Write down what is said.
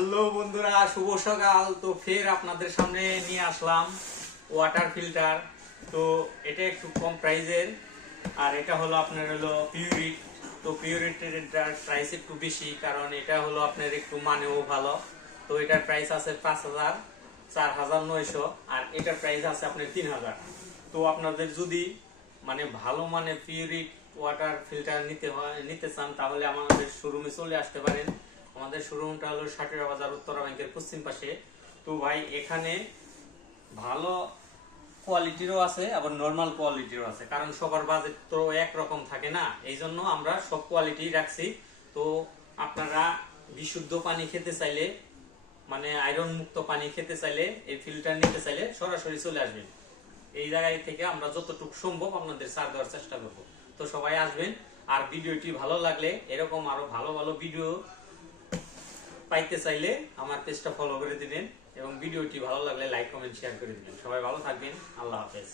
Hello বন্ধুরা, শুভ সকাল। তো ফের আপনাদের সামনে নিয়ে আসলাম ওয়াটার ফিল্টার। তো এটা একটু কম প্রাইজের, আর এটা হলো আপনার হলো পিউরিট। তো পিউরিটের প্রাইস একটু বেশি, কারণ এটা হলো আপনার একটু মানেও ভালো। তো এটার প্রাইস আছে 5,000, 4,900, আর এটার প্রাইস আছে আপনার 3,000। তো আপনাদের যদি মানে ভালো মানে পিউরিট ওয়াটার ফিল্টার নিতে চান, তাহলে আমাদের শোরুমে চলে আসতে পারেন। আমাদের শোরুমটা হলো সাটিরা বাজার, উত্তরা ব্যাংকের পশ্চিম পাশে। তো ভাই, এখানে ভালো কোয়ালিটিরও আছে, আবার নর্মাল কোয়ালিটিরও আছে, কারণ সবার বাজেট তো একরকম থাকে না, এই জন্য আমরা সব কোয়ালিটি রাখছি। তো আপনারা বিশুদ্ধ পানি খেতে চাইলে, মানে আয়রন মুক্ত পানি খেতে চাইলে, এই ফিল্টার নিতে চাইলে সরাসরি চলে আসবেন। এই জায়গায় থেকে আমরা যতটুকু সম্ভব আপনাদের সার্ভ দেওয়ার চেষ্টা করব। তো সবাই আসবেন। আর ভিডিওটি ভালো লাগলে, এরকম আরো ভালো ভালো ভিডিও পাইতে চাইলে আমার পেজটা ফলো করে দিবেন, এবং ভিডিওটি ভালো লাগলে লাইক কমেন্ট শেয়ার করে দিবেন। সবাই ভালো থাকবেন। আল্লাহ হাফেজ।